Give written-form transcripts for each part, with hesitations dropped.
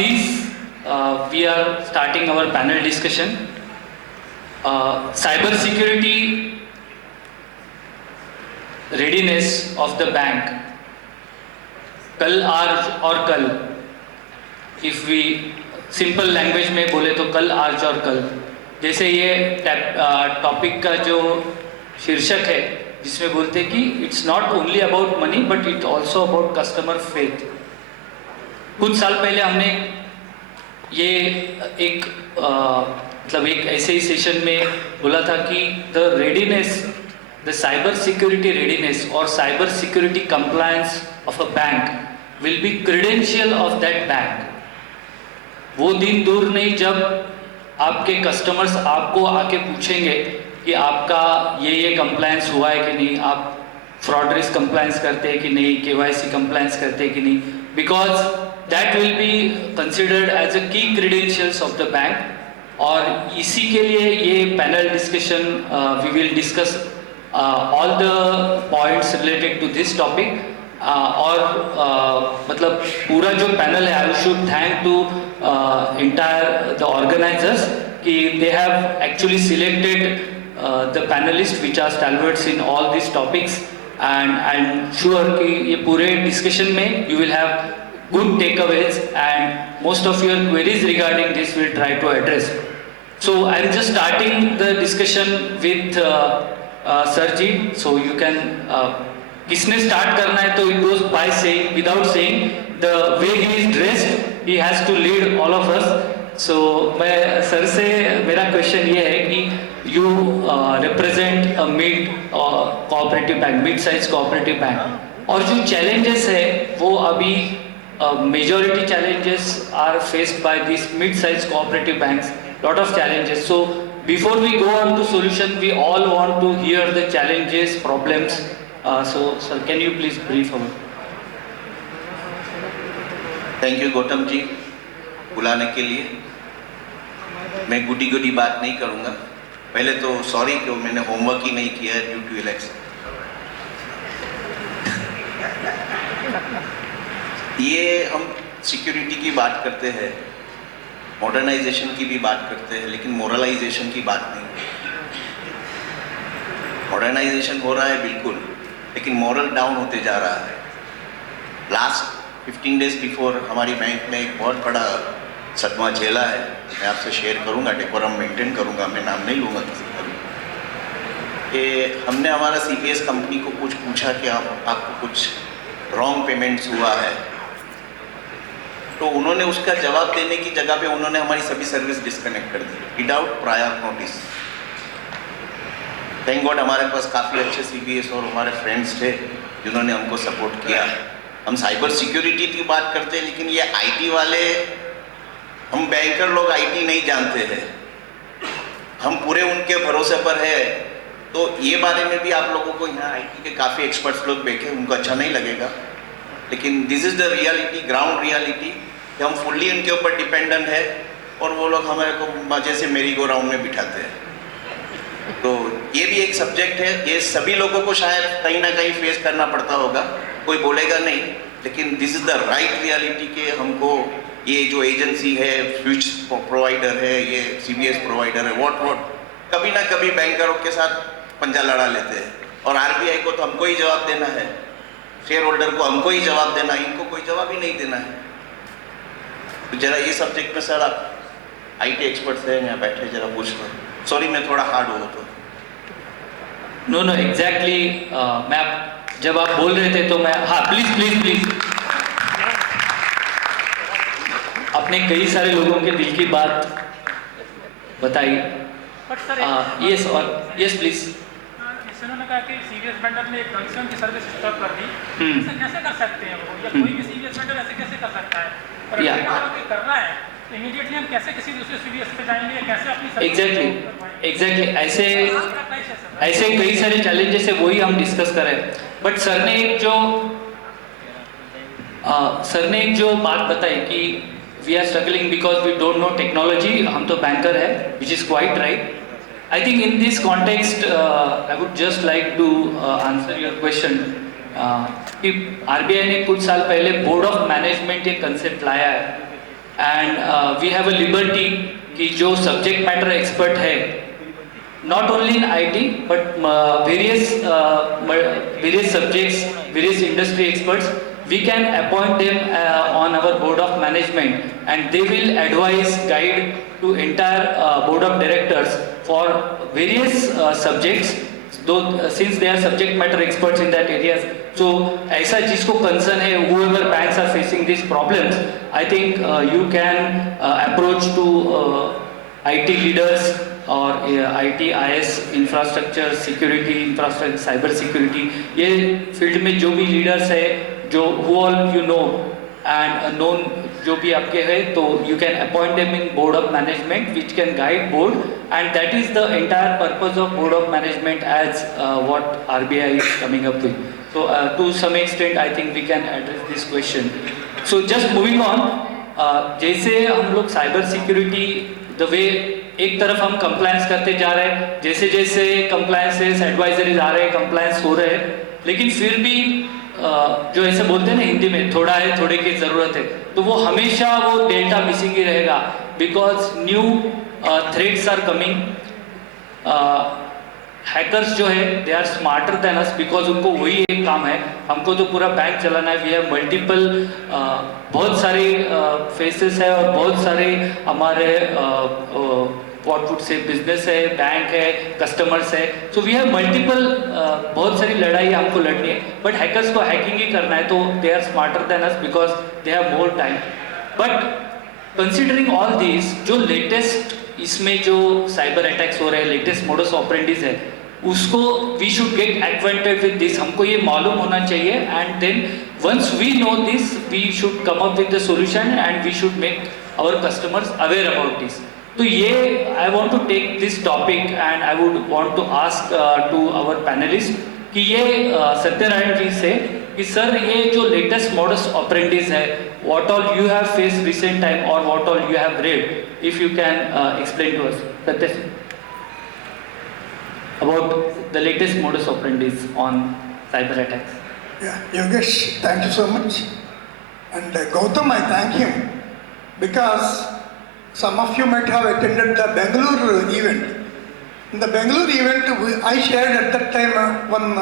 please, we are starting our panel discussion. Cyber security readiness of the bank. कल आज और कल, if we simple language में बोले तो कल आज और कल, जैसे ये टॉपिक का जो शीर्षक है जिसमें बोलते कि it's not only about money but it also about customer faith. कुछ साल पहले हमने ये एक मतलब एक ऐसे ही सेशन में बोला था कि the readiness, the cyber security readiness or cyber security compliance of a bank will be credential of that bank. वो दिन दूर नहीं जब आपके कस्टमर्स आपको आके पूछेंगे कि आपका ये कंप्लायंस हुआ है कि नहीं, आप फ्रॉड रिस्क कंप्लायंस करते हैं कि नहीं, KYC कंप्लायंस करते हैं कि नहीं, because that will be considered as a key credentials of the bank. और इसी के लिए ये panel discussion we will discuss all the points related to this topic. और मतलब पूरा जो पैनल है, I should thank to entire the organizers कि they have actually selected the panelists which are stalwarts in all these topics, and I'm sure कि ये पूरे discussion में you will have good takeaways and most of your queries regarding this we'll try to address. So I'm just starting the discussion with Sir Ji, so you can किसने start करना है तो it goes by saying, without saying, the way he is dressed he has to lead all of us. So मैं sir से मेरा question ये है कि you represent a mid cooperative bank, mid size cooperative bank, और जो challenges है वो अभी majority challenges are faced by these mid size cooperative banks, lot of challenges. So before we go on to solution, we all want to hear the challenges, problems. So sir, can you please brief our? Thank you Gautam ji बुलाने के लिए। मैं गुडी बात नहीं करूँगा। पहले तो sorry कि मैंने होमवर्क ही नहीं किया है ड्यू टू इलेक्शन। ये हम सिक्योरिटी की बात करते हैं, मॉडर्नाइजेशन की भी बात करते हैं, लेकिन मोरलाइजेशन की बात नहीं। मॉडर्नाइजेशन हो रहा है बिल्कुल, लेकिन मॉरल डाउन होते जा रहा है। लास्ट 15 डेज बिफोर हमारी बैंक ने एक बहुत बड़ा सदमा झेला है। मैं आपसे शेयर करूंगा, डेकोरम मेंटेन करूंगा, मैं नाम नहीं लूँगा किसी का भी। हमने हमारा CPS कंपनी को कुछ पूछा कि आपको कुछ रॉन्ग पेमेंट्स हुआ है, तो उन्होंने उसका जवाब देने की जगह पे उन्होंने हमारी सभी सर्विस डिस्कनेक्ट कर दी without prior notice. Thank God हमारे पास काफ़ी अच्छे CPS और हमारे फ्रेंड्स थे जिन्होंने हमको सपोर्ट किया। हम साइबर सिक्योरिटी की बात करते हैं, लेकिन ये IT वाले, हम बैंकर लोग IT नहीं जानते हैं, हम पूरे उनके भरोसे पर है। तो ये बारे में भी आप लोगों को यहाँ IT के काफ़ी एक्सपर्ट्स लोग बैठे, उनको अच्छा नहीं लगेगा, लेकिन this is the reality, ground reality, कि हम फुल्ली उनके ऊपर डिपेंडेंट है और वो लोग हमारे को मजे से मेरी गो राउंड में बिठाते हैं। तो ये भी एक सब्जेक्ट है, ये सभी लोगों को शायद कहीं ना कहीं फेस करना पड़ता होगा, कोई बोलेगा नहीं, लेकिन this is the right reality के हमको ये जो एजेंसी है, स्विच प्रोवाइडर है, ये CBS प्रोवाइडर है, वॉट कभी ना कभी बैंकरों के साथ पंजा लड़ा लेते हैं, और RBI को तो हमको ही जवाब देना है, शेयर होल्डर को हमको ही जवाब देना है, इनको कोई जवाब ही नहीं देना है। तो जरा ये सब्जेक्ट में सर आप IT एक्सपर्ट्स हैं यहाँ बैठे, जरा पूछ लो। सॉरी मैं थोड़ा हार्ड हुआ तो। नो एग्जैक्टली, मैं जब आप बोल रहे थे तो मैं, हाँ प्लीज अपने कई सारे लोगों के दिल की बात बताई। यस और यस प्लीज। उन्होंने कहा कि CBS वेंडर ने एक कंसर्न की सर्विस स्टॉप कर दी, ऐसे कैसे कर सकते हैं वो, या कोई भी CBS वेंडर ऐसे कैसे कर सकता है? और अगर कर रहा है तो इमीडिएटली हम कैसे किसी दूसरे CBS पे जाएंगे, या कैसे अपनी एग्जैक्टली ऐसे कई सारे चैलेंजेस है, वही हम डिस्कस कर रहे हैं। बट सर ने एक जो बात बताई कि we are struggling because we don't know technology, हम तो बैंकर है, which is quite right. I think in this context I would just like to answer your question कि RBI ने कुछ साल पहले बोर्ड ऑफ मैनेजमेंट एक कंसेप्ट लाया है, and we have a liberty कि जो subject matter expert है, not only in IT but various subjects, various industry experts, we can appoint them on our board of management, and they will advise, guide to entire board of directors for various subjects, though since they are subject matter experts in that areas. So ऐसा जिसको concern है, whoever banks are facing these problems, I think you can approach to IT leaders और IT IS infrastructure security, infrastructure cyber security, ये field में जो भी leaders है, जो who all you know and known जो भी आपके है, तो you can appoint them in board of management which can guide board, and that is the entire purpose of board of management as what RBI is coming up with. So to some extent I think we can address this question. So just moving on, जैसे हम लोग cyber security the way एक तरफ हम compliance करते जा रहे हैं, जैसे जैसे कंप्लायंसेस एडवाइजरीज आ रहे हैं, कंप्लायंस हो रहे हैं, लेकिन फिर भी जो ऐसे बोलते हैं ना हिंदी में, थोड़ा है थोड़े की ज़रूरत है, तो वो हमेशा वो डेल्टा मिसिंग ही रहेगा, because new threats are coming. Hackers जो है they are smarter than us, because उनको वही एक काम है, हमको तो पूरा बैंक चलाना है. वी हैव मल्टीपल बहुत सारे फेसेस है और बहुत सारे हमारे व्हाट वुड से बिजनेस है, बैंक है, कस्टमर्स है. सो वी हैव मल्टीपल, बहुत सारी लड़ाई हमको लड़नी है, बट हैकर्स को हैकिंग ही करना है, तो they are smarter than us because they have more time. But considering all this, जो लेटेस्ट इसमें जो साइबर अटैक्स हो रहे हैं, लेटेस्ट मोडस ऑपरेंडीज है, उसको we should get acquainted with this, हमको ये मालूम होना चाहिए, and then once we know this we should come up with the solution and we should make our customers aware about this. तो ये I want to take this topic and I would want to ask to our panelist कि ये सत्यनारायण जी से कि sir ये जो latest modus ऑपरेंडीज है, what all you have faced recent time or what all you have read, if you can explain to us Satya about the latest modus operandi on cyber attacks. Yeah, Yogesh, thank you so much. And Gautam, I thank him because some of you might have attended the Bangalore event. In the Bangalore event, I shared at that time one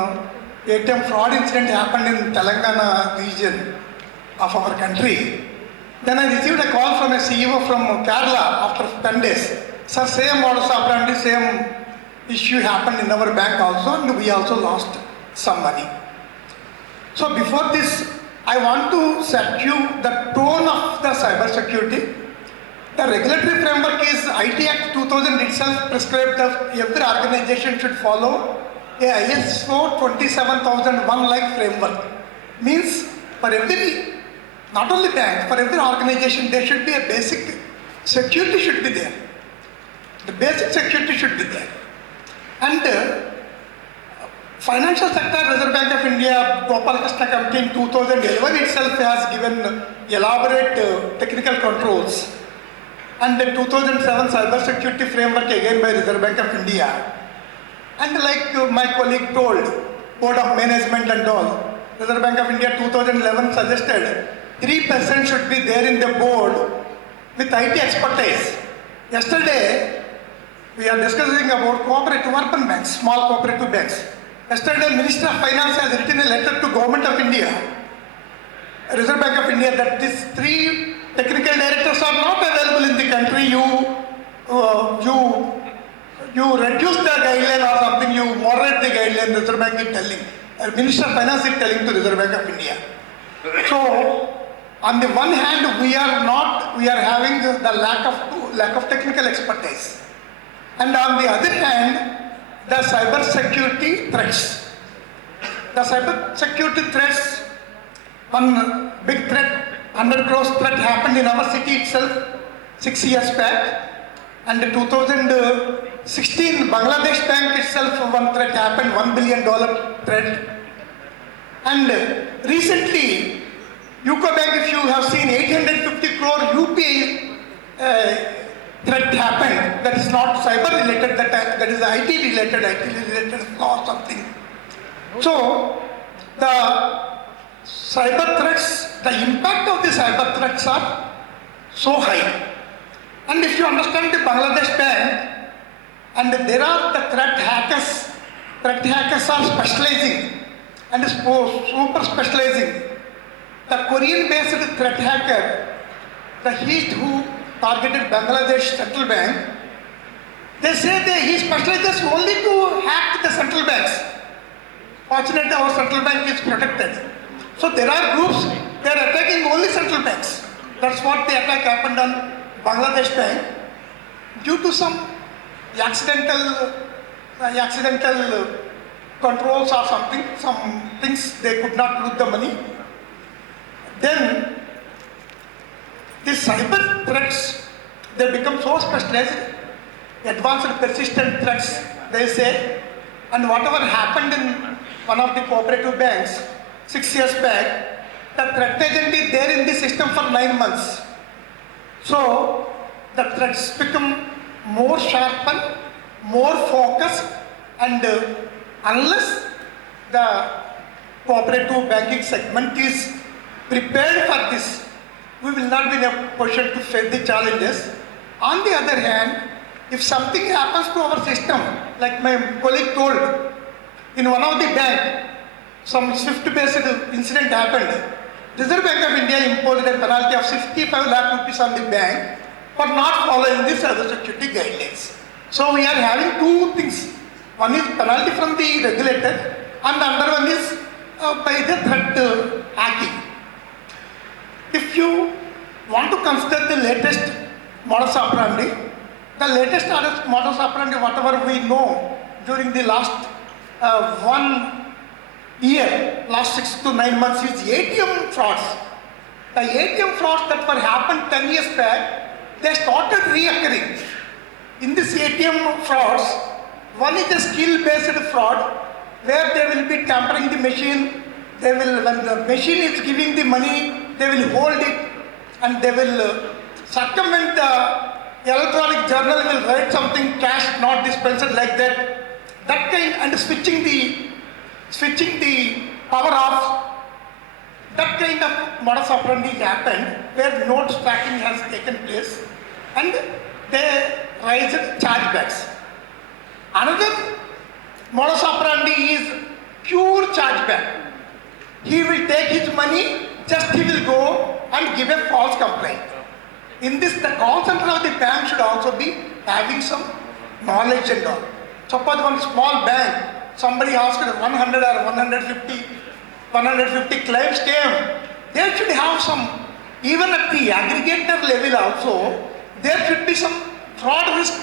ATM fraud incident happened in Telangana region of our country. Then I received a call from a CEO from Kerala after 10 days. Sir, same modus operandi, same issue happened in our bank also, and we also lost some money. So before this, I want to set you the tone of the cyber security. The regulatory framework is IT Act 2000 itself prescribed that every organization should follow a ISO 27001 like framework. Means for every, not only bank, for every organization there should be a basic security should be there. The basic security should be there. And financial sector, Reserve Bank of India, Gopal Krishna Committee in 2011 itself has given elaborate technical controls. And the 2007 cyber security framework again by Reserve Bank of India. And like my colleague told, Board of Management and all, Reserve Bank of India 2011 suggested 3% should be there in the board with IT expertise. Yesterday, we are discussing about cooperative urban banks, small cooperative banks. Yesterday, Minister of Finance has written a letter to Government of India, Reserve Bank of India, that these 3 technical directors are not available in the country. You reduce the guideline or something, you moderate the guideline, Reserve Bank is telling. Minister of Finance is telling to Reserve Bank of India. So, on the one hand, we are having the lack of technical expertise. And on the other hand, the cyber security threats. The cyber security threats, one big threat, 100 crores threat happened in our city itself 6 years back. And in 2016, Bangladesh Bank itself, one threat happened, $1 billion threat. And recently, UCO Bank, if you have seen, 850 crore UPI threat happened. That is not cyber related, that is IT related flaw or something. So, the cyber threats, the impact of the cyber threats are so high. And if you understand the Bangladesh bank, and there are the threat hackers are specializing and super specializing. The Korean-based threat hacker, who targeted Bangladesh central bank, they say that he specializes only to hack the central banks. Fortunately, our central bank is protected. So there are groups, they are attacking only central banks. That's what the attack happened on Bangladesh bank. Due to some accidental controls or something, some things they could not lose the money. Then these cyber threats, they become so specialized, advanced persistent threats, they say, and whatever happened in one of the cooperative banks 6 years back, the threat agent is there in the system for 9 months. So the threats become more sharpened, more focused, and unless the cooperative banking segment is prepared for this, we will not be in a position to face the challenges. On the other hand, if something happens to our system, like my colleague told, in one of the bank, some SWIFT-based incident happened. Reserve Bank of India imposed a penalty of 65 lakh rupees on the bank for not following the cybersecurity guidelines. So we are having two things. One is penalty from the regulator, and the other one is by the threat hacking. If you want to consider the latest modus operandi, the latest modus operandi, whatever we know during the last 1 year, last 6 to 9 months, is ATM frauds. The ATM frauds that were happened 10 years back, they started reoccurring. In this ATM frauds, one is a skill-based fraud, where they will be tampering the machine. They will, when the machine is giving the money, they will hold it, and they will circumvent the electronic journal, will write something, cash not dispensed, like that. That kind, and switching the power off. That kind of modus operandi happened, where note tracking has taken place, and they raised chargebacks. Another modus operandi is pure chargeback. He will take his money, just he will go and give a false complaint. In this, the call center of the bank should also be having some knowledge and all. Suppose one small bank, somebody asked 100 or 150 claims came, there should have some, even at the aggregator level also, there should be some fraud risk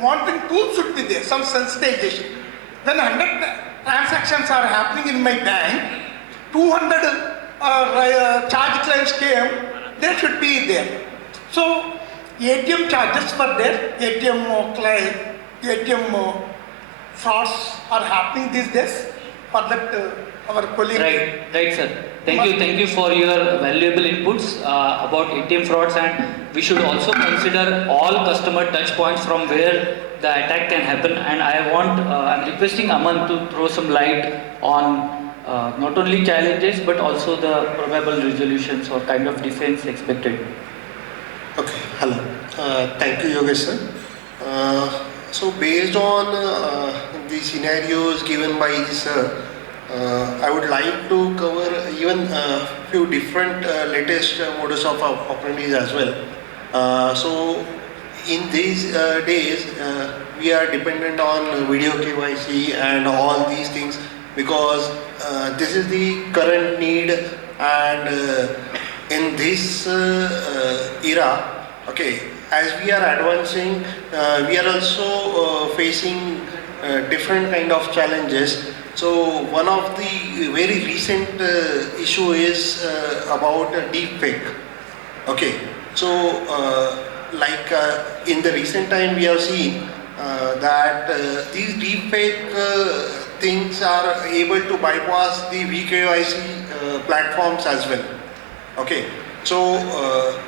monitoring tool should be there, some sensitization. When 100 transactions are happening in my bank, 200 charge claims came, there should be there. So ATM charges were there, ATM frauds are happening these days. For that, our colleague. Right, sir. Thank you for your valuable inputs about ATM frauds, and we should also consider all customer touch points from where the attack can happen. And I'm requesting Aman to throw some light on not only challenges but also the probable resolutions or kind of defense expected. Okay, hello. Thank you, Yogesh sir. So based on the scenarios given by the sir, I would like to cover even a few different latest modus of operandi as well. So in these days, we are dependent on video KYC and all these things, because this is the current need, and in this era, okay, as we are advancing, we are also facing different kind of challenges. So one of the very recent issue is about deep fake. Okay, so in the recent time we have seen that these deep fake things are able to bypass the VKYC platforms as well. Okay, so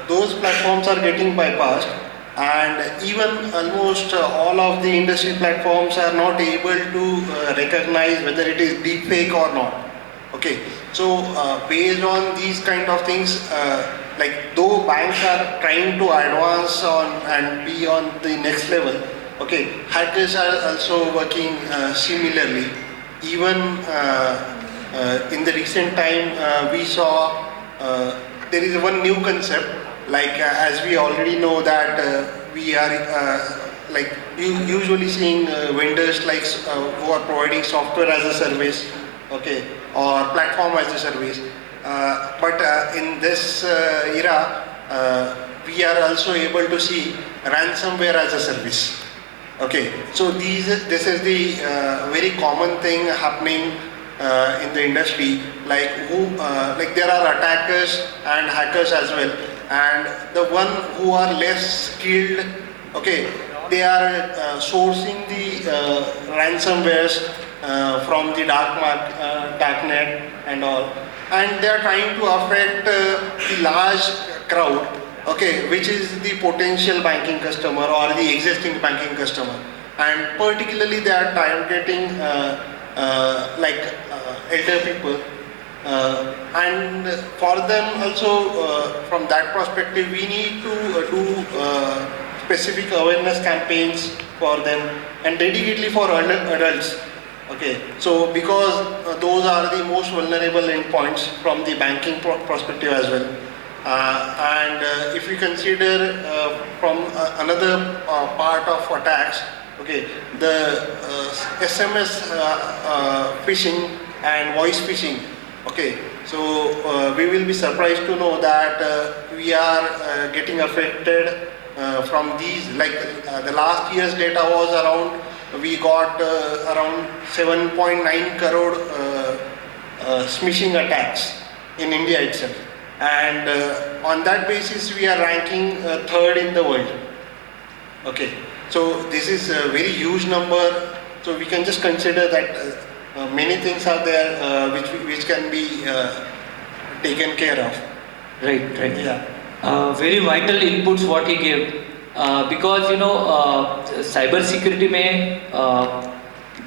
those platforms are getting bypassed, and even almost all of the industry platforms are not able to recognize whether it is deep fake or not. Okay, So based on these kind of things, like though banks are trying to advance on and be on the next level, okay, hackers are also working similarly. Even in the recent time, we saw there is one new concept, like as we already know that we are like usually seeing vendors like who are providing software as a service, okay, or platform as a service. But in this era, we are also able to see ransomware as a service. Okay, so this is the very common thing happening in the industry. Like like there are attackers and hackers as well, and the one who are less skilled, okay, they are sourcing the ransomwares from the darknet and all, and they are trying to affect the large crowd, okay, which is the potential banking customer or the existing banking customer, and particularly they are targeting like elder people, and for them also from that perspective we need to do specific awareness campaigns for them and dedicatedly for adults. Okay, so because those are the most vulnerable endpoints from the banking perspective as well. And if we consider from another part of attacks, okay, the SMS phishing and voice phishing, okay, so we will be surprised to know that we are getting affected from these, like the last year's data was around, we got around 7.9 crore smishing attacks in India itself. And on that basis we are ranking third in the world. Okay, so this is a very huge number, so we can just consider that many things are there which can be taken care of. Right. Yeah. Very vital inputs what he gave, because you know cyber security mein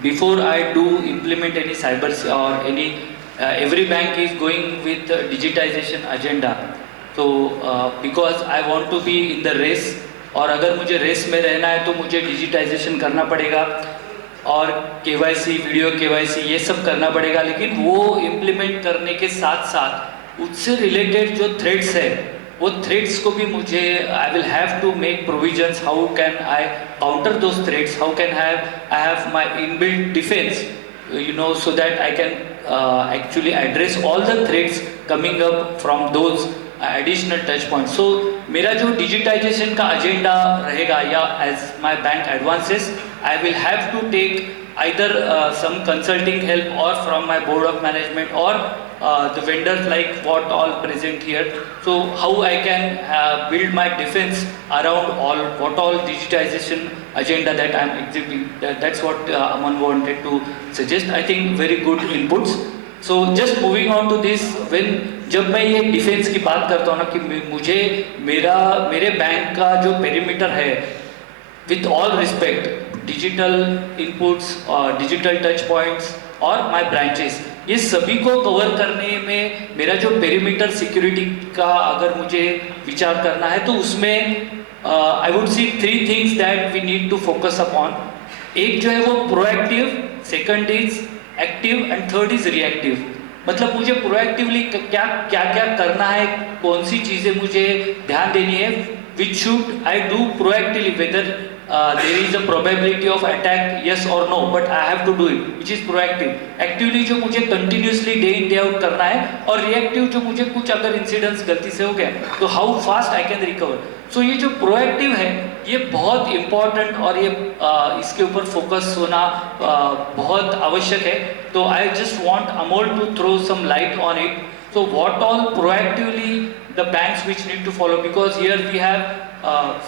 before I do implement any cyber or any every bank is going with digitization agenda. So because I want to be in the race, और अगर मुझे race में रहना है तो मुझे digitisation करना पड़ेगा और केवाईसी, वीडियो केवाईसी ये सब करना पड़ेगा, लेकिन वो इम्प्लीमेंट करने के साथ साथ उससे रिलेटेड जो थ्रेड्स है वो थ्रेड्स को भी मुझे I will have to make provisions, how can I counter those threats, how can I have my inbuilt defence, you know, so that I can actually address all the threats coming up from those additional touch points. So मेरा जो digitization का agenda रहेगा या as my bank advances, I will have to take either some consulting help or from my board of management or the vendors like what all present here. So how I can build my defense around what all digitization agenda that I am exhibiting. That's what Aman wanted to suggest. I think very good inputs. So just moving on to this, जब मैं ये defence की बात करता हूँ ना कि मुझे मेरे बैंक का जो पेरीमीटर है, with all respect, digital inputs और digital touch points और my branches, ये सभी को कवर करने में मेरा जो पेरीमीटर सिक्योरिटी का अगर मुझे विचार करना है तो उसमें I would see three things that we need to focus upon. एक जो है वो proactive, second is active and third is reactive. मतलब मुझे proactively क्या करना है, कौन सी चीज़ें मुझे ध्यान देनी है, which should I do proactively, whether there is a probability of attack, yes or no, but I have to do it, which is proactive. Actively जो मुझे continuously day in day out करना है, और reactive जो मुझे कुछ अगर incidents गलती से हो गया तो how fast I can recover. So ये जो proactive है ये बहुत important और ये इसके ऊपर focus होना बहुत आवश्यक है. तो I just want Amol to throw some light on it. So what all proactively the banks which need to follow, because here we have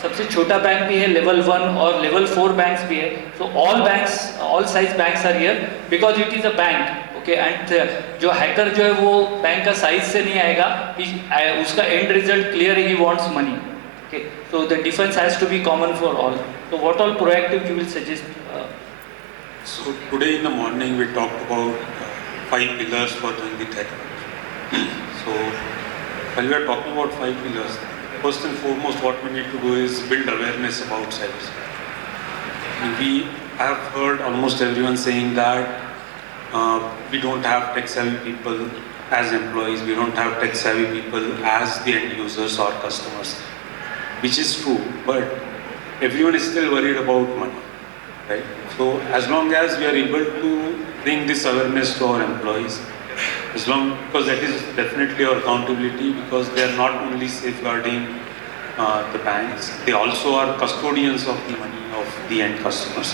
सबसे छोटा बैंक भी है, level 1 और level 4 banks भी है. So all banks, all size banks are here because it is a bank. Okay, and जो hacker जो है वो बैंक का size से नहीं आएगा, उसका end result clear है, he wants money. Okay, so the defense has to be common for all. So what all proactive you will suggest? So today in the morning we talked about 5 pillars for doing the threat. So, when we are talking about 5 pillars, first and foremost, what we need to do is build awareness about cybersecurity. We have heard almost everyone saying that we don't have tech-savvy people as employees, we don't have tech-savvy people as the end users or customers, which is true, but everyone is still worried about money, right? So as long as we are able to bring this awareness to our employees, because that is definitely our accountability, because they are not only safeguarding the banks, they also are custodians of the money of the end customers.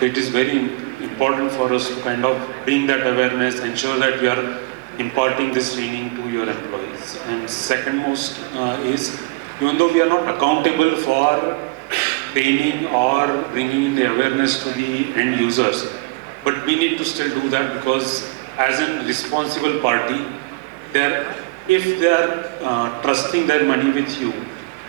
So it is very important for us to kind of bring that awareness, ensure that we are imparting this training to your employees. And second most is, even though we are not accountable for training or bringing in the awareness to the end users, but we need to still do that, because as a responsible party, if they are trusting their money with you,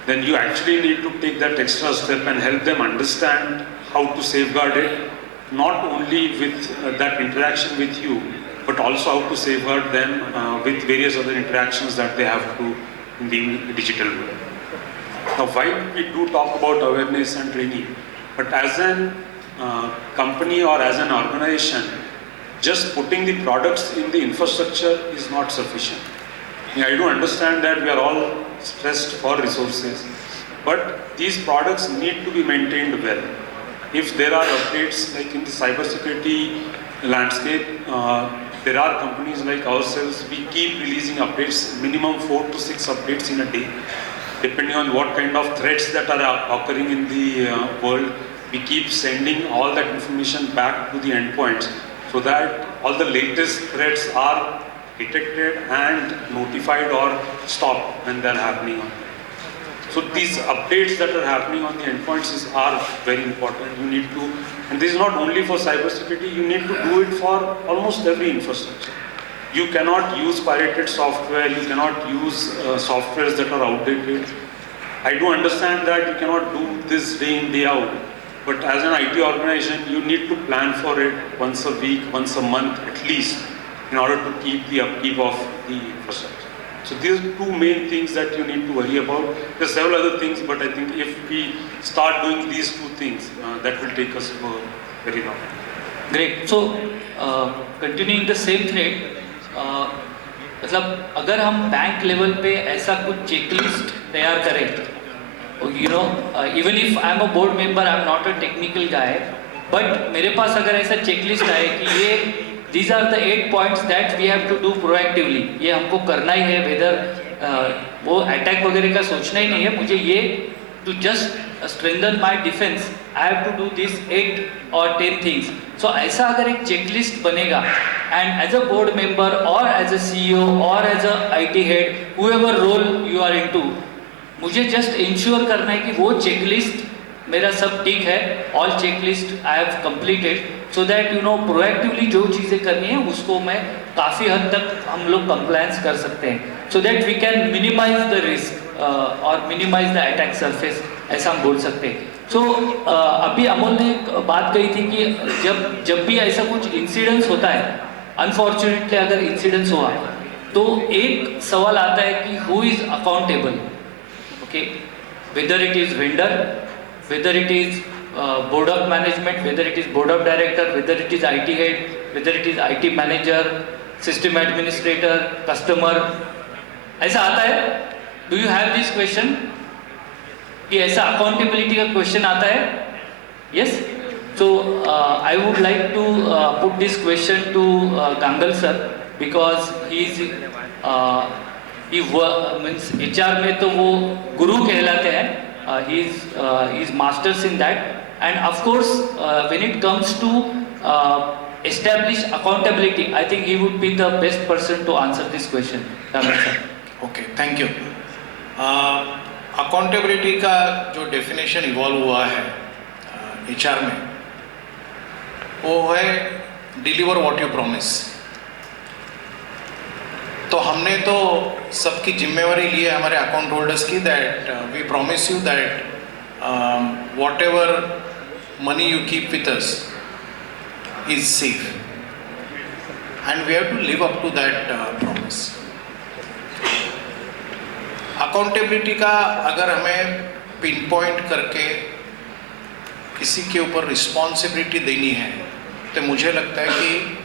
then you actually need to take that extra step and help them understand how to safeguard it, not only with that interaction with you, but also how to safeguard them with various other interactions that they have to in the digital world. Now, while we do talk about awareness and training, but as a company or as an organization, just putting the products in the infrastructure is not sufficient. I do understand that we are all stressed for resources, but these products need to be maintained well. If there are updates, like in the cybersecurity landscape, there are companies like ourselves, we keep releasing updates, minimum 4 to 6 updates in a day, depending on what kind of threats that are occurring in the world. We keep sending all that information back to the endpoints, so that all the latest threats are detected and notified or stopped when they are happening. So these updates that are happening on the endpoints are very important. You need to, and this is not only for cybersecurity, you need to do it for almost every infrastructure. You cannot use pirated software, you cannot use softwares that are outdated. I do understand that you cannot do this day in, day out. But as an IT organization, you need to plan for it once a week, once a month at least, in order to keep the upkeep of the infrastructure. So these are two main things that you need to worry about. There are several other things, but I think if we start doing these two things, that will take us for very long. Great. So continuing the same thread, मतलब अगर हम bank level पे ऐसा कुछ checklist तैयार करें, even if I am a board member, I am not a technical guy, but मेरे पास अगर ऐसा चेकलिस्ट आए कि ये these are the 8 points that we have to do proactively, ये हमको करना ही है, whether वो अटैक वगैरह का सोचना ही नहीं है, मुझे ये to just strengthen my defense, I have to do these 8 or 10 things. So ऐसा अगर एक चेकलिस्ट बनेगा, and as a board member or as a CEO or as a IT head, whoever role you are into, मुझे just ensure करना है कि वो checklist मेरा सब ठीक है, all checklist I have completed, so that proactively जो चीज़ें करनी है उसको मैं काफ़ी हद तक हम लोग कंप्लायंस कर सकते हैं, so that we can minimise the risk और मिनिमाइज द अटैक सरफेस, ऐसा हम बोल सकते हैं. सो अभी अमोल ने एक बात कही थी कि जब भी ऐसा कुछ इंसिडेंस होता है, अनफॉर्चुनेटली अगर इंसिडेंस हुआ तो एक सवाल आता है कि who is accountable. Okay, whether it is vendor, whether it is board of management, whether it is board of director, whether it is IT head, whether it is IT manager, system administrator, customer, ऐसा आता है. Do you have this question? कि ऐसा accountability का question आता है? Yes. So I would like to put this question to Gangal sir, because he is means HR में तो वो गुरु कहलाते हैं. He is masters in that, and of course when it comes to establish accountability, I think he would be the best person to answer this question. Okay, thank you. Accountability का जो definition evolve हुआ है HR में, वो है deliver what you promise. तो हमने तो सबकी जिम्मेवारी ली है हमारे अकाउंट होल्डर्स की, that we promise you that whatever money you keep with us is safe, and we have to live up to that promise. Accountability का अगर हमें पिन पॉइंट करके किसी के ऊपर रिस्पॉन्सिबिलिटी देनी है तो मुझे लगता है कि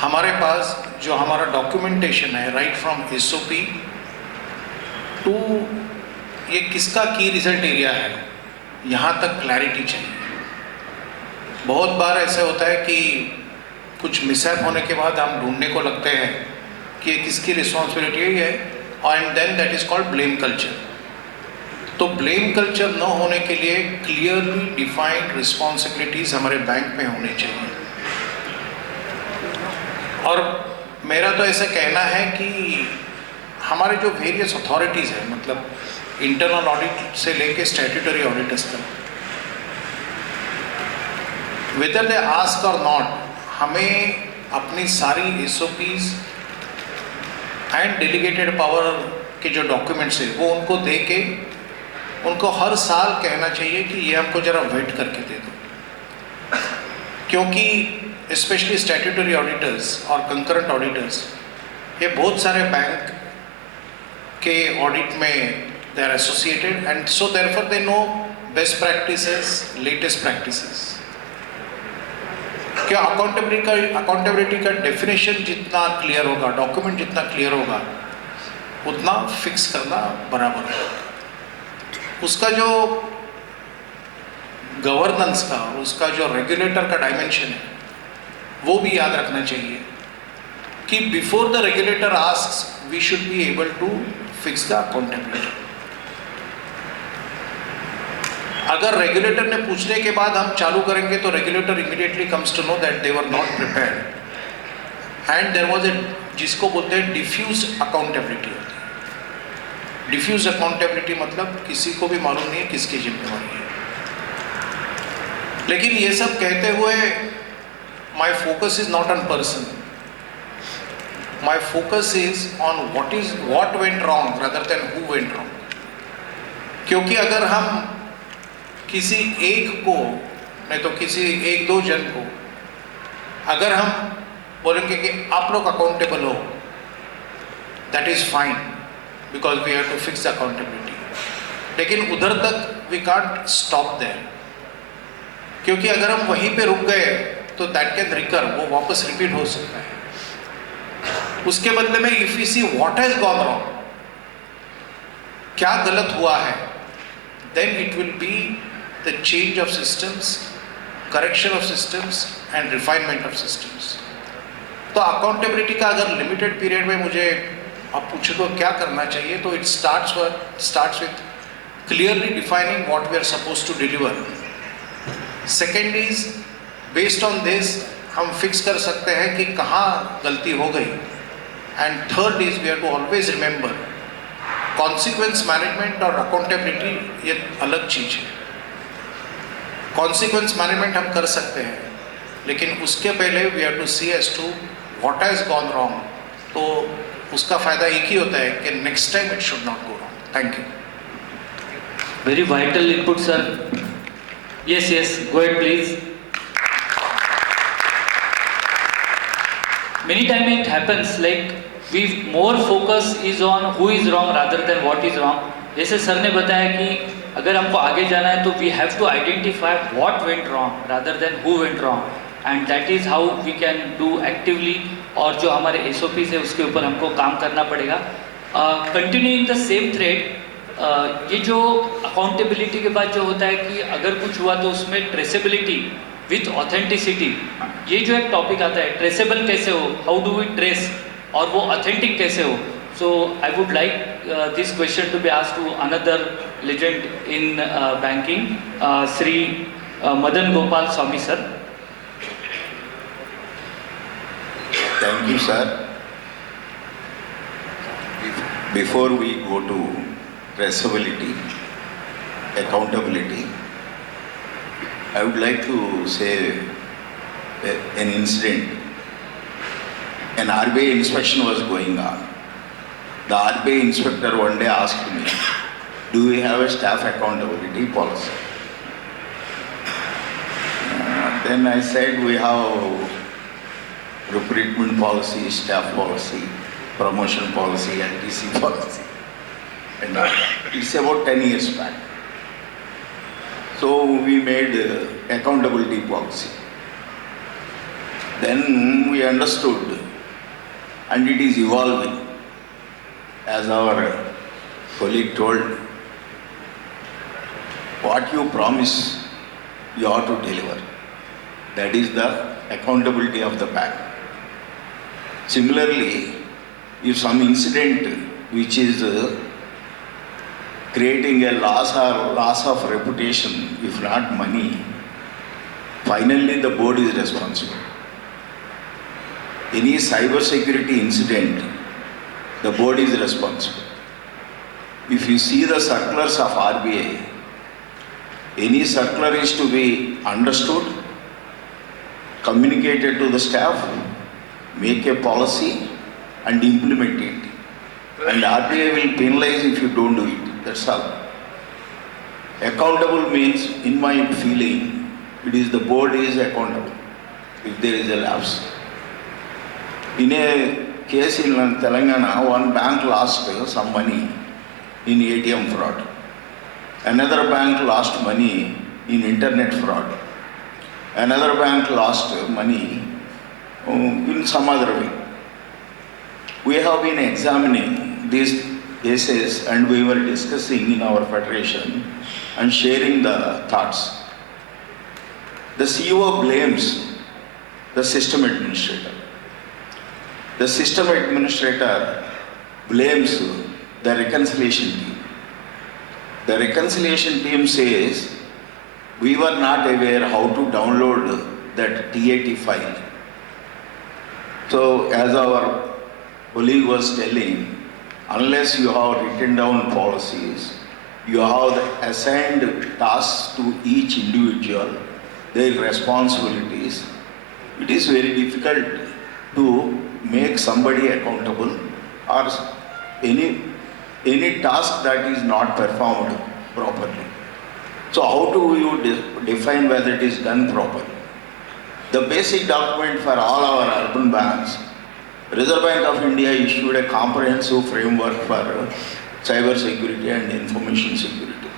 हमारे पास जो हमारा डॉक्यूमेंटेशन है राइट फ्रॉम SOP टू ये किसका की रिजल्ट एरिया है, यहाँ तक क्लैरिटी चाहिए। बहुत बार ऐसा होता है कि कुछ मिसहैप होने के बाद हम ढूंढने को लगते हैं कि ये किसकी रिस्पॉन्सिबिलिटी है, and then that is called blame culture. तो ब्लेम कल्चर न होने के लिए क्लियरली डिफाइंड रिस्पॉन्सिबिलिटीज हमारे बैंक में होनी चाहिए। और मेरा तो ऐसा कहना है कि हमारे जो वेरियस अथॉरिटीज़ हैं, मतलब इंटरनल ऑडिट से लेके स्टैट्यूटरी ऑडिटर्स तक, वेदर दे आस्क और नॉट, हमें अपनी सारी SOPs एंड डेलीगेटेड पावर के जो डॉक्यूमेंट्स है वो उनको दे के उनको हर साल कहना चाहिए कि ये हमको ज़रा वेट करके दे दो, क्योंकि स्पेशली स्टैट्यूटरी ऑडिटर्स और कंकरेंट ऑडिटर्स ये बहुत सारे बैंक के ऑडिट में they are associated, and so therefore they know best practices, latest practices. क्या अकाउंटेबिलिटी का डेफिनेशन जितना क्लियर होगा, डॉक्यूमेंट जितना क्लियर होगा, उतना फिक्स करना बराबर होगा। उसका जो गवर्नेंस का, उसका जो रेगुलेटर का डायमेंशन है वो भी याद रखना चाहिए कि before the regulator asks we should be able to fix the accountability. अगर रेगुलेटर ने पूछने के बाद हम चालू करेंगे तो regulator immediately comes to know that they were not prepared and there was a, जिसको बोलते हैं डिफ्यूज अकाउंटेबिलिटी होती है। डिफ्यूज अकाउंटेबिलिटी मतलब किसी को भी मालूम नहीं है किसकी जिम्मेवारी है। लेकिन ये सब कहते हुए my focus is not on person, my focus is on what went wrong rather than who went wrong। क्योंकि अगर हम किसी एक को, नहीं तो किसी एक दो जन को अगर हम बोलेंगे कि आप लोग अकाउंटेबल हो, that is fine because we have to fix accountability, लेकिन उधर तक वी कांट स्टॉप देयर, क्योंकि अगर हम वहीं पे रुक गए तो दैट कैन रिकर, वो वापस रिपीट हो सकता है। उसके बदले में if you see what has gone wrong, क्या गलत हुआ है, then it will be the change of systems, correction of systems and refinement of systems. तो अकाउंटेबिलिटी का अगर लिमिटेड पीरियड में मुझे आप पूछो तो क्या करना चाहिए, तो it starts with clearly defining what we are suppose to deliver. Second is based on this हम फिक्स कर सकते हैं कि कहाँ गलती हो गई, and third is we have to always remember consequence management और अकाउंटेबिलिटी ये अलग चीज है। कॉन्सिक्वेंस मैनेजमेंट हम कर सकते हैं, लेकिन उसके पहले we have to see as to what has gone wrong, तो उसका फायदा एक ही होता है कि next time it should not go wrong. Thank you. Very vital input, sir. Yes, go ahead, please. Many times it happens like we more focus is on who is wrong rather than what is wrong. जैसे sir ने बताया कि अगर हमको आगे जाना है तो we have to identify what went wrong rather than who went wrong, and that is how we can do actively, और जो हमारे SOPs है उसके ऊपर हमको काम करना पड़ेगा। Continuing the same thread, ये जो अकाउंटेबिलिटी के बाद जो होता है कि अगर कुछ हुआ तो उसमें ट्रेसेबिलिटी विथ ऑथेंटिसिटी, ये जो एक टॉपिक आता है, ट्रेसेबल कैसे हो, हाउ डू वी ट्रेस, और वो ऑथेंटिक कैसे हो। So I would like this question to be asked to another legend in banking, Shri Madan Gopal Swamy sir. Thank you, sir. Before we go to traceability, accountability, I would like to say an incident. An RBI inspection was going on. The RBI inspector one day asked me, do we have a staff accountability policy? Then I said, we have recruitment policy, staff policy, promotion policy, and TC policy. And it's about 10 years back. So we made accountability policy. Then we understood, and it is evolving. As our colleague told, what you promise, you ought to deliver. That is the accountability of the bank. Similarly, if some incident which is creating a loss of reputation, if not money, finally the board is responsible. Any cyber security incident, the board is responsible. If you see the circulars of RBI, any circular is to be understood, communicated to the staff, make a policy and implement it. And RBI will penalize if you don't do it. That's all. Accountable means, in my feeling, it is the board is accountable if there is a lapse. In a case in Telangana, one bank lost some money in ATM fraud. Another bank lost money in internet fraud. Another bank lost money in some other way. We have been examining these cases and we were discussing in our federation and sharing the thoughts. The CEO blames the system administrator. The system administrator blames the reconciliation team. The reconciliation team says, we were not aware how to download that TAT file. So as our colleague was telling, unless you have written down policies, you have assigned tasks to each individual, their responsibilities, it is very difficult to make somebody accountable or any task that is not performed properly. So how do you define whether it is done properly? The basic document for all our urban banks, Reserve Bank of India issued a comprehensive framework for cyber security and information security.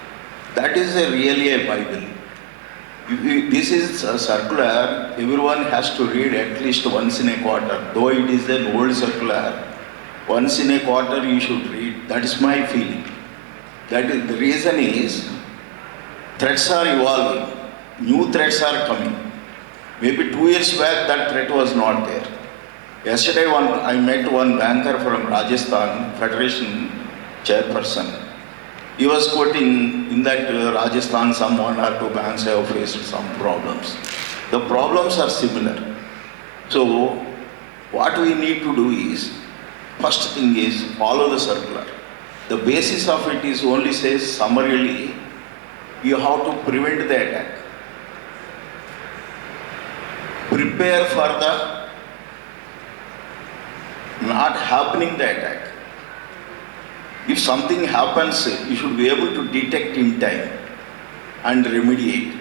That is really a Bible. This is a circular, everyone has to read at least once in a quarter. Though it is an old circular, once in a quarter you should read. That is my feeling. That is, the reason is, threats are evolving, new threats are coming. Maybe 2 years back that threat was not there. Yesterday I met one banker from Rajasthan, Federation chairperson. He was quoting in that Rajasthan some 1 or 2 banks have faced some problems. The problems are similar. So what we need to do is, first thing is follow the circular. The basis of it is only says summarily, you have to prevent the attack. Prepare for the not happening the attack. If something happens, you should be able to detect in time and remediate.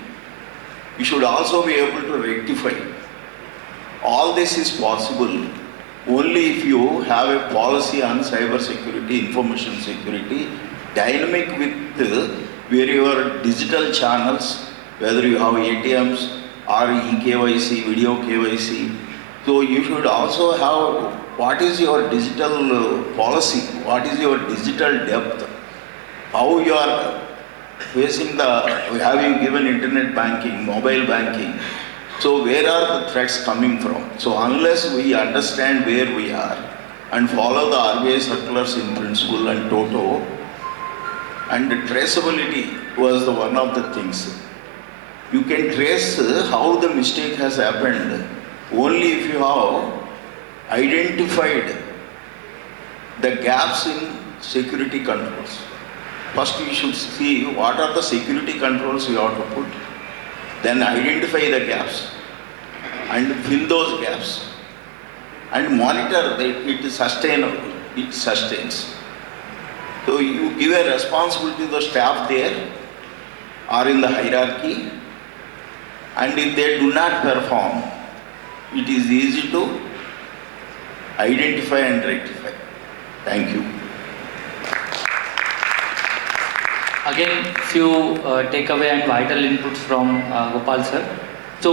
You should also be able to rectify. All this is possible only if you have a policy on cyber security, information security, dynamic with where your digital channels, whether you have ATMs or eKYC, video KYC. So you should also have what is your digital policy, what is your digital depth, how you are facing have you given internet banking, mobile banking. So where are the threats coming from? So unless we understand where we are and follow the RBI circulars in principle and toto, and traceability was one of the things. You can trace how the mistake has happened only if you have identified the gaps in security controls. First you should see what are the security controls you have to put, then identify the gaps and fill those gaps and monitor that it is sustainable, it sustains. So you give a responsibility to the staff there or in the hierarchy, and if they do not perform, it is easy to identify and rectify. Thank you. Again, few takeaway and vital inputs from Gopal sir. तो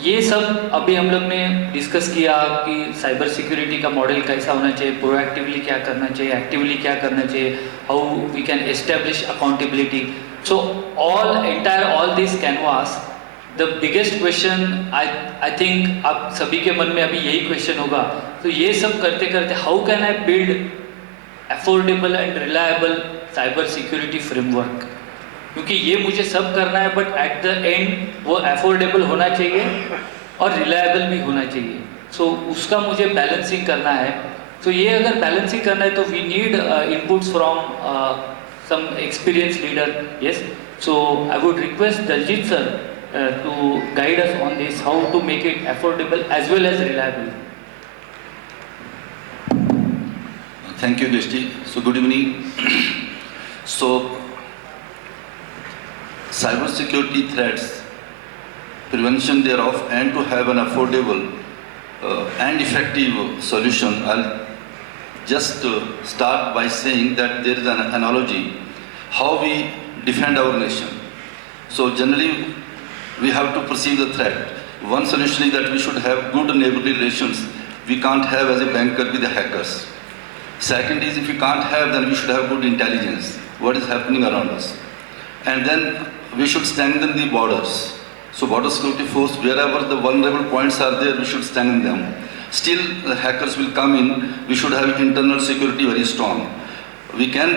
ये सब अभी हम लोग ने discuss किया कि cyber security का मॉडल कैसा होना चाहिए, प्रोएक्टिवली क्या करना चाहिए, एक्टिवली क्या करना चाहिए, how we can establish accountability. So all this canvas, the biggest question I think आप सभी के मन में अभी यही क्वेश्चन होगा. तो ये सब करते करते how can I build affordable and reliable cyber security framework, क्योंकि ये मुझे सब करना है, बट एट द एंड वो अफोर्डेबल होना चाहिए और रिलायबल भी होना चाहिए. सो उसका मुझे बैलेंसिंग करना है. तो ये अगर बैलेंसिंग करना है तो we need inputs from some experience leader. Yes, so I would request Daljeet sir to guide us on this, how to make it affordable as well as reliable. Thank you, Deshti. So, good evening. So, cybersecurity threats, prevention thereof, and to have an affordable and effective solution, I'll just start by saying that there is an analogy how we defend our nation. So, generally, we have to perceive the threat. One solution is that we should have good neighborly relations. We can't have as a banker with the hackers. Second is, if we can't have, then we should have good intelligence, what is happening around us. And then we should strengthen the borders. So border security force, wherever the vulnerable points are there, we should strengthen them. Still, the hackers will come in, we should have internal security very strong. We can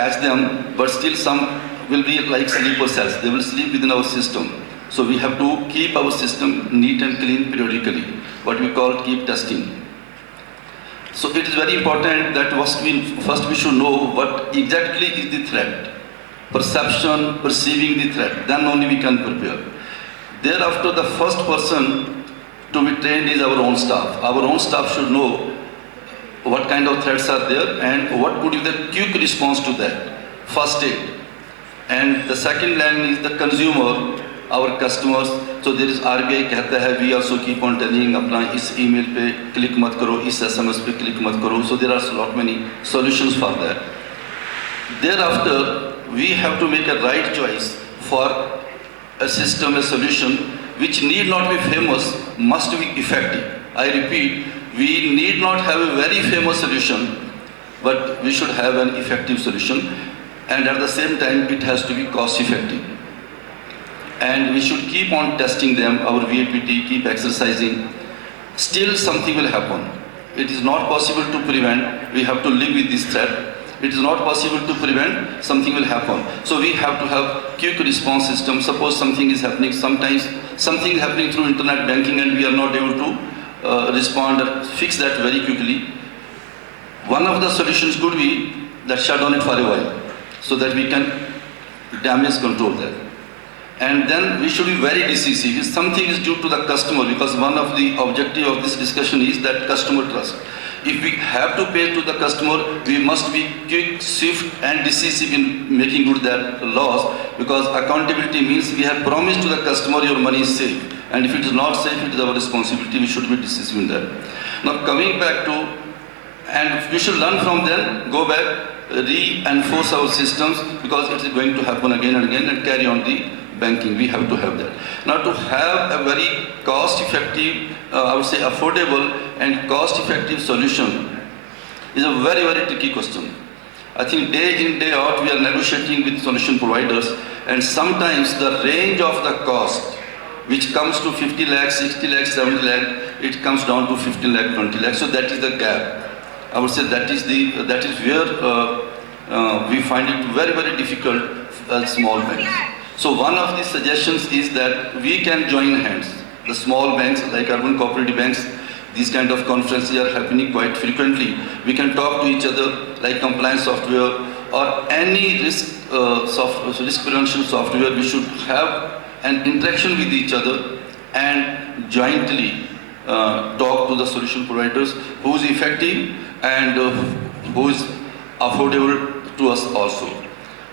catch them, but still some will be like sleeper cells. They will sleep within our system. So we have to keep our system neat and clean periodically, what we call keep testing. So it is very important that first we should know what exactly is the threat. Perception, perceiving the threat, then only we can prepare. Thereafter, the first person to be trained is our own staff. Our own staff should know what kind of threats are there and what could be the quick response to that. First aid. And the second line is the consumer, our customers. So there is RBI कहता है, we also keep on telling अपना इस email पे click मत करो, इस SMS पे click मत करो. So there are a lot many solutions for that. Thereafter, we have to make a right choice for a system, a solution which need not be famous, must be effective. I repeat, we need not have a very famous solution, but we should have an effective solution, and at the same time it has to be cost effective. And we should keep on testing them, our VAPT, keep exercising. Still something will happen. It is not possible to prevent, we have to live with this threat. It is not possible to prevent, something will happen. So we have to have quick response system. Suppose something is happening, sometimes something is happening through internet banking and we are not able to respond or fix that very quickly. One of the solutions could be that shut down it for a while so that we can damage control that. And then we should be very decisive. If something is due to the customer, because one of the objective of this discussion is that customer trust. If we have to pay to the customer, we must be quick, swift and decisive in making good that loss, because accountability means we have promised to the customer your money is safe. And if it is not safe, it is our responsibility, we should be decisive in that. Now coming back to, and we should learn from them, go back, reinforce our systems, because it is going to happen again and again, and carry on the banking. We have to have that. Now to have a very cost-effective, I would say affordable and cost-effective solution is a very, very tricky question. I think day in, day out, we are negotiating with solution providers, and sometimes the range of the cost, which comes to 50 lakhs, 60 lakhs, 70 lakhs, it comes down to 15 lakh, 20 lakhs. So that is the gap. I would say that is where we find it very, very difficult as small banks. So one of the suggestions is that we can join hands. The small banks like urban cooperative banks, these kind of conferences are happening quite frequently. We can talk to each other like compliance software or any risk prevention software. We should have an interaction with each other and jointly talk to the solution providers who is effective and who is affordable to us also.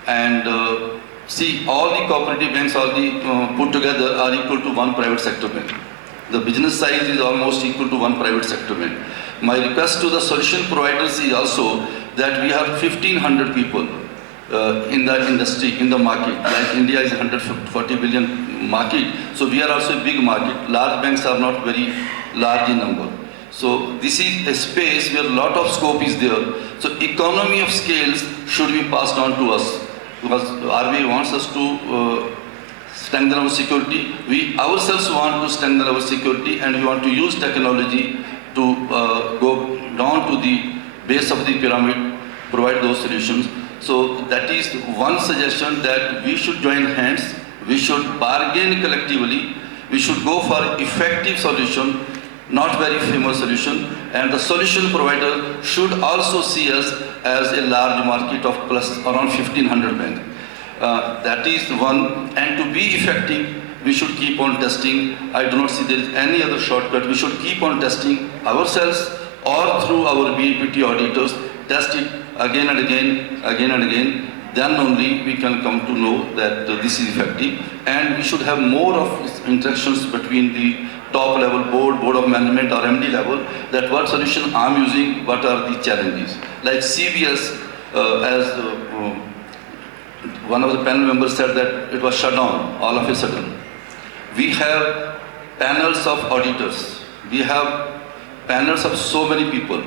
And see, all the cooperative banks, all the put together are equal to one private sector bank. The business size is almost equal to one private sector bank. My request to the solution providers is also that we have 1,500 people in the industry, in the market. Like India is 140 billion market, so we are also a big market. Large banks are not very large in number. So this is a space where a lot of scope is there. So economy of scales should be passed on to us, because RBI wants us to strengthen our security. We ourselves want to strengthen our security, and we want to use technology to go down to the base of the pyramid, provide those solutions. So that is one suggestion, that we should join hands, we should bargain collectively, we should go for effective solution, not very famous solution, and the solution provider should also see us as a large market of plus around 1500 banks. That is one, and to be effective, we should keep on testing. I do not see there is any other shortcut. We should keep on testing ourselves or through our BAPT auditors, test it again and again, then only we can come to know that this is effective. And we should have more of interactions between the top level board of management or MD level, that what solution I'm using, what are the challenges. Like CBS, as one of the panel members said that it was shut down all of a sudden. We have panels of auditors. We have panels of so many people.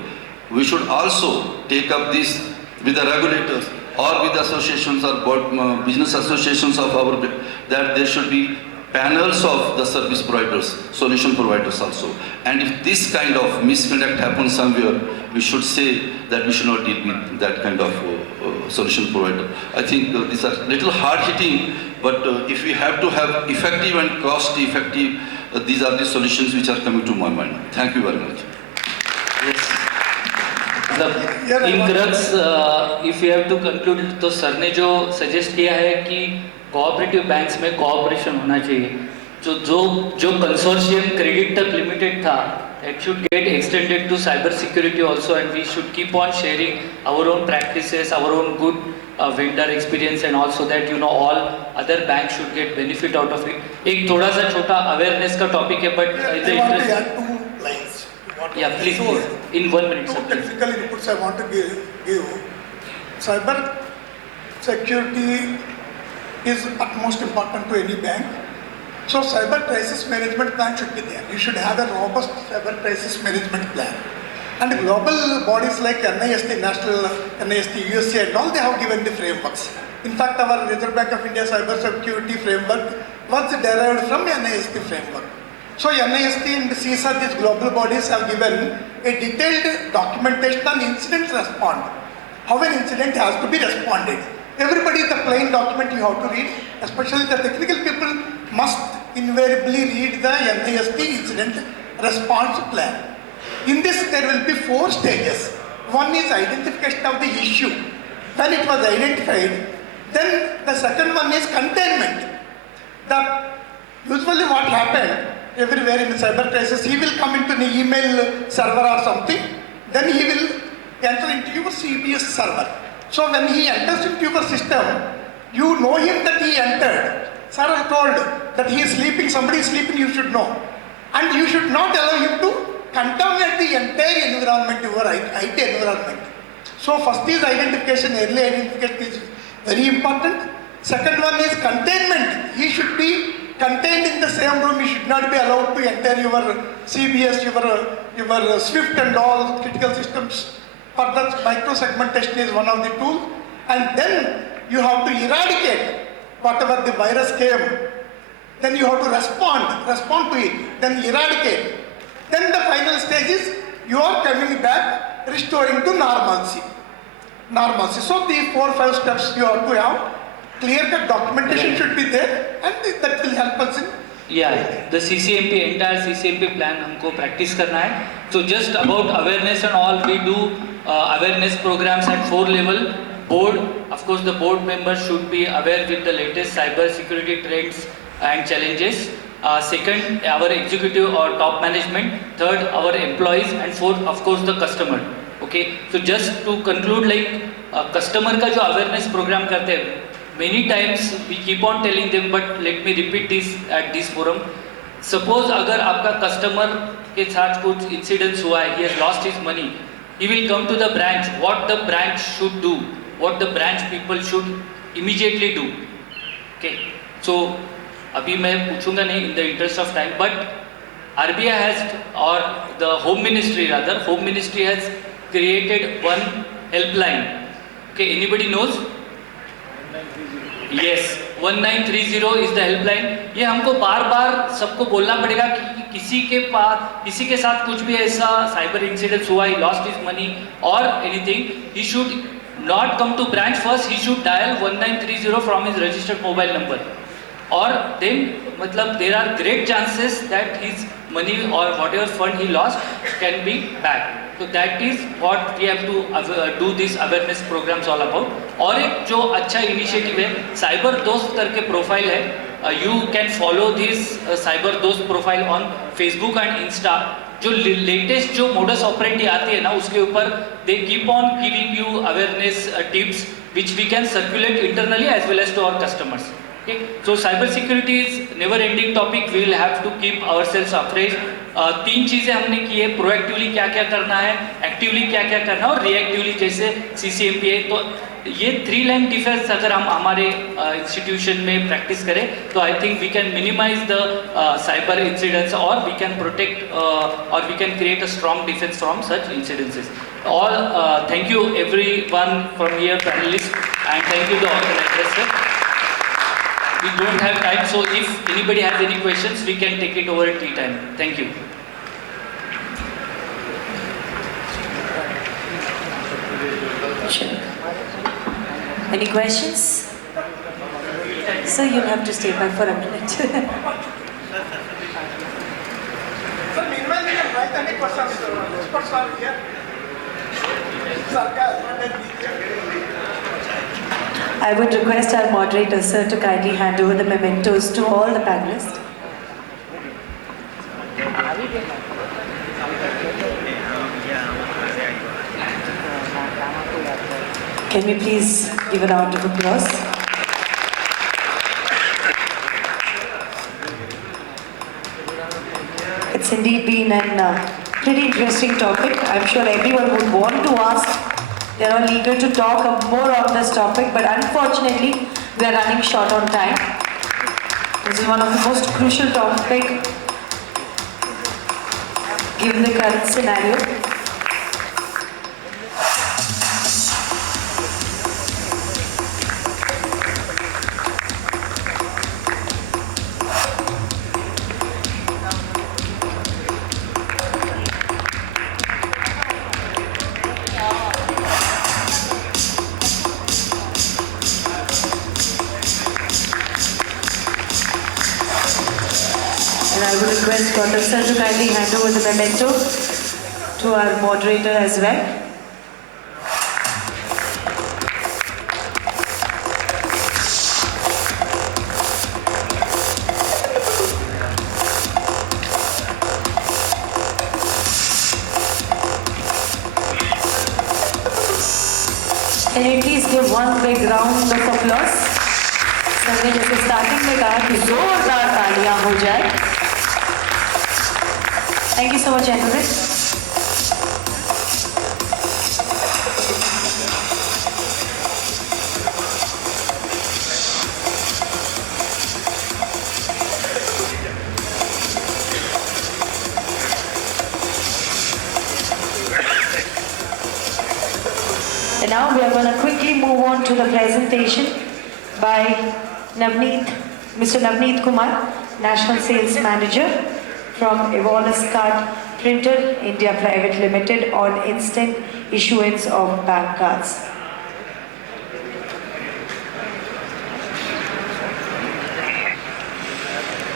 We should also take up this with the regulators or with the associations or business associations of our, that there should be panels of the service providers, solution providers also. And if this kind of misconduct happens somewhere, we should say that we should not deal with that kind of solution provider. I think these are little hard-hitting, but if we have to have effective and cost-effective, these are the solutions which are coming to my mind. Thank you very much. Yes. In crux if you have to conclude, तो sir ने जो suggest किया है कि cooperative banks में cooperation होना चाहिए, जो कंसोर्शियम क्रेडिट तक लिमिटेड था, it should get extended to cyber security also, and we should keep on sharing our own practices, our own good vendor experience, and also that all other banks should get benefit out of it. एक थोड़ा सा छोटा awareness का topic है, but I want to add 2 lines. Yeah, please, in 1 minute. Two technical inputs I want to give. Cyber security is utmost important to any bank. So cyber crisis management plan should be there. You should have a robust cyber crisis management plan. And global bodies like NIST, USA and all, they have given the frameworks. In fact, our Reserve Bank of India cyber security framework was derived from NIST framework. So NIST and CISA, these global bodies, have given a detailed documentation on incident response. How an incident has to be responded. Everybody, the plain document you have to read, especially the technical people must invariably read the NIST incident response plan. In this, there will be 4 stages. One is identification of the issue. When it was identified, then the second one is containment. Usually what happened, everywhere in the cyber crisis, he will come into the email server or something, then he will enter into your CBS server. So when he enters into your system, you know him that he entered. Sir, I told that he is sleeping, somebody is sleeping, you should know. And you should not allow him to contaminate the entire environment, your IT environment. So first is identification, early identification is very important. Second one is containment. He should be contained in the same room. He should not be allowed to enter your CBS, your Swift and all critical systems. Further, micro-segmentation is one of the tools. And then you have to eradicate whatever the virus came. Then you have to respond to it, then eradicate. Then the final stage is you are coming back, restoring to normalcy. So the 4 or 5 steps you have to have. Clear-cut documentation should be there, and that will help us in. Yeah, the CCMP, entire CCMP plan हमको practice करना है. So just about awareness and all, we do awareness programs at 4 level. Board, of course, the board members should be aware with the latest cyber security trends and challenges. Second, our executive or top management. Third, our employees, and fourth, of course, the customer. Okay, so just to conclude, like customer का जो awareness program करते हैं, many times we keep on telling them, but let me repeat this at this forum. Suppose अगर आपका customer के साथ कुछ incidents हुआ है, he has lost his money, he will come to the branch. What the branch should do? what the branch people should immediately do. Okay, so अभी मैं पूछूंगा नहीं in the interest of time, but RBI has, or the Home Ministry rather, Home Ministry has created one helpline. Okay, anybody knows? Yes, 1930 is the helpline. ये हमको बार बार सबको बोलना पड़ेगा कि किसी के साथ कुछ भी ऐसा साइबर इंसिडेंट हुआ, he lost his money or anything, he should not come to branch first, he should dial 1930 from his registered mobile number. Or then मतलब there are great chances that his money or whatever fund he lost can be back. So that is what we have to do this awareness programs all about. और एक जो अच्छा initiative है cyber दोस्त करके profile है, you can follow this cyber Dost profile on Facebook and Insta. जो latest जो मोडस ऑपरेंडी आती है ना उसके ऊपर they keep on giving you awareness tips which we can circulate internally as well as to our customers. Okay, so cyber security is never ending topic. We will have to keep ourselves afresh. तीन चीजें हमने की है, proactively क्या क्या करना है, actively क्या क्या करना है और रिएक्टिवली जैसे CCMP है. तो ये 3 लाइन डिफेंस अगर हम हमारे इंस्टीट्यूशन में प्रैक्टिस करें तो I think we can minimise the cyber incidents और वी कैन प्रोटेक्ट और we can create a strong defence from such incidences. All thank you everyone from here panelist and thank you the organisers. We don't have time, so if anybody has any questions, we can take it over at tea time. Thank you. Sure. Any questions? So you'll have to stay back for a minute. Sir, meanwhile, we can write any questions. Experts are here. I would request our moderator, sir, to kindly hand over the mementos to all the panelists. Can we please give a round of applause? It's indeed been a pretty interesting topic. I'm sure everyone would want to ask. They're all eager to talk more on this topic, but unfortunately, we are running short on time. This is one of the most crucial topics given the current scenario. Dr. Sir to kindly hand over the memento to our moderator as well. Can you please give one big round of applause? Sir ने जैसे starting में कहा कि जोरदार तालियां हो जाए. Thank you so much, gentlemen. And now we are going to quickly move on to the presentation by Mr. Navneet Kumar, National Sales Manager from Evolus Card Printer India Private Limited on instant issuance of bank cards.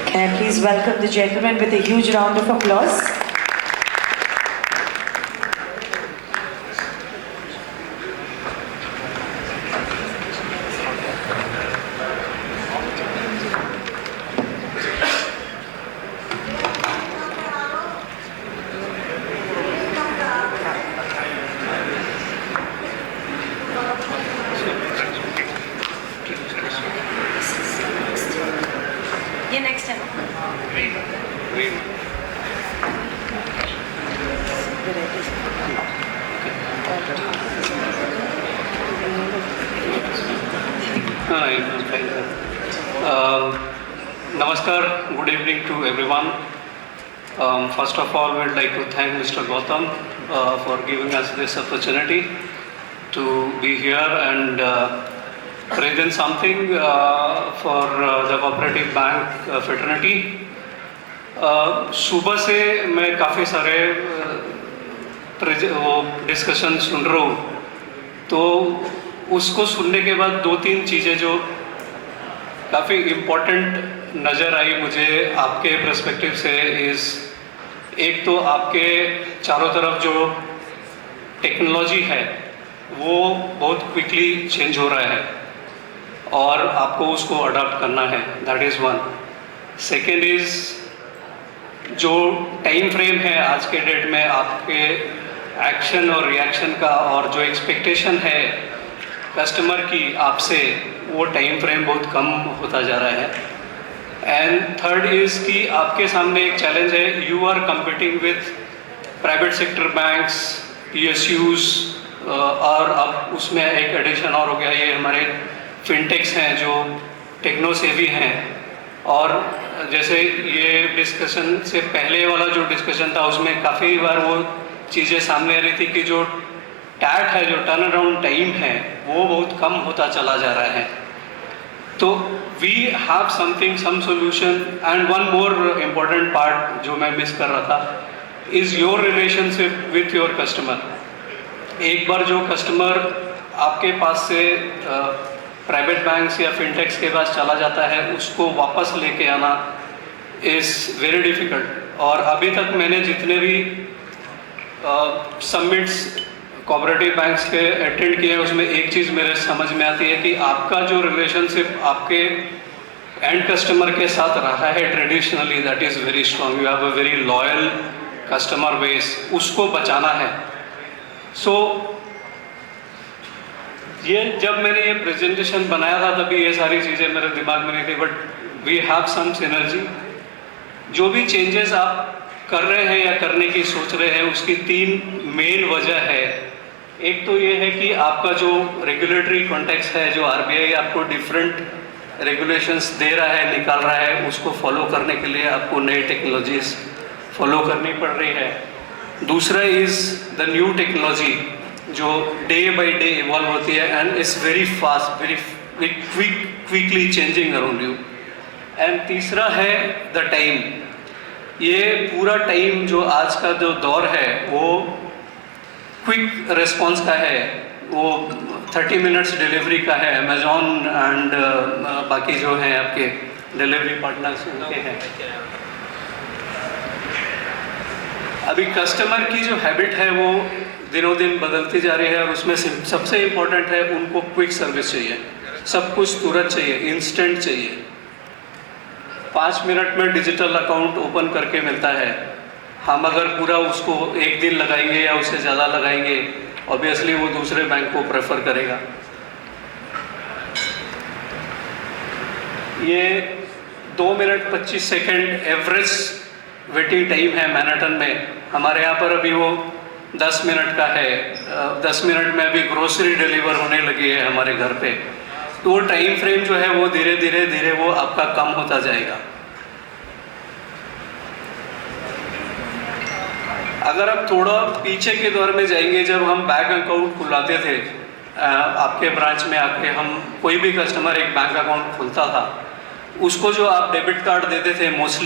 Can I please welcome the gentleman with a huge round of applause? I'm fine, sir. Namaskar, good evening to everyone. First of all, we'd like to thank Mr. Gautam for giving us this opportunity to be here and present something for the cooperative bank fraternity. सुबह से मैं काफ़ी सारे वो discussion सुन रहा हूँ, तो उसको सुनने के बाद दो तीन चीज़ें जो काफ़ी इम्पोर्टेंट नज़र आई मुझे आपके पर्सपेक्टिव से एक तो आपके चारों तरफ जो टेक्नोलॉजी है वो बहुत क्विकली चेंज हो रहा है और आपको उसको अडॉप्ट करना है, that is one. Second is जो टाइम फ्रेम है आज के डेट में आपके एक्शन और रिएक्शन का और जो एक्सपेक्टेशन है कस्टमर की आपसे, वो टाइम फ्रेम बहुत कम होता जा रहा है. एंड थर्ड इज़ कि आपके सामने एक चैलेंज है, you are competing with private sector banks, PSUs, और अब उसमें एक एडिशन और हो गया, ये हमारे फिनटेक्स हैं जो टेक्नो सेवी हैं. और जैसे ये डिस्कशन से पहले वाला जो डिस्कशन था उसमें काफ़ी बार वो चीज़ें सामने आ रही थी कि जो टैट है, जो टर्न अराउंड टाइम है, वो बहुत कम होता चला जा रहा है. तो we have something, some solution. And one more important part जो मैं मिस कर रहा था is your relationship with your customer. एक बार जो कस्टमर आपके पास से प्राइवेट बैंक्स या फिनटेक्स के पास चला जाता है, उसको वापस लेके आना इज़ वेरी डिफ़िकल्ट. और अभी तक मैंने जितने भी समिट्स कोऑपरेटिव बैंक्स के अटेंड किए हैं, उसमें एक चीज़ मेरे समझ में आती है कि आपका जो रिलेशनशिप आपके एंड कस्टमर के साथ रहा है traditionally, that is very strong. You have a very loyal customer base, उसको बचाना है. सो ये जब मैंने ये प्रेजेंटेशन बनाया था तभी ये सारी चीज़ें मेरे दिमाग में नहीं थी, but we have some synergy. जो भी चेंजेस आप कर रहे हैं या करने की सोच रहे हैं, उसकी तीन मेन वजह है. एक तो ये है कि आपका जो रेगुलेटरी कॉन्टेक्स्ट है, जो RBI आपको डिफरेंट रेगुलेशंस दे रहा है, निकाल रहा है, उसको फॉलो करने के लिए आपको नई टेक्नोलॉजीज फॉलो करनी पड़ रही है. दूसरा इज़ द न्यू टेक्नोलॉजी जो डे बाय डे इवॉल्व होती है and it's very fast, very quickly changing around you. And तीसरा है द टाइम. ये पूरा टाइम जो आज का जो दौर है वो क्विक रिस्पॉन्स का है, वो 30 मिनट्स डिलीवरी का है. अमेजॉन एंड बाकी जो हैं आपके डिलीवरी पार्टनर्स उनके हैं. अभी कस्टमर की जो हैबिट है वो दिनों दिन बदलती जा रही है और उसमें सबसे इम्पोर्टेंट है उनको क्विक सर्विस चाहिए, सब कुछ तुरंत चाहिए, इंस्टेंट चाहिए. 5 मिनट में डिजिटल अकाउंट ओपन करके मिलता है. हम अगर पूरा उसको एक दिन लगाएंगे या उससे ज़्यादा लगाएंगे, ऑब्वियसली वो दूसरे बैंक को प्रेफर करेगा. ये 2 minute 25 second average waiting time है मैनहट्टन में. हमारे यहाँ पर अभी वो 10 मिनट का है. 10 मिनट में अभी ग्रोसरी डिलीवर होने लगी है हमारे घर पे. तो वो टाइम फ्रेम जो है वो धीरे धीरे वो आपका कम होता जाएगा. अगर आप थोड़ा पीछे के दौर में जाएंगे, जब हम बैंक अकाउंट खुलाते थे आपके ब्रांच में आके, हम कोई भी कस्टमर एक बैंक अकाउंट खुलता था, उसको जो आप डेबिट कार्ड देते थे मोस्टली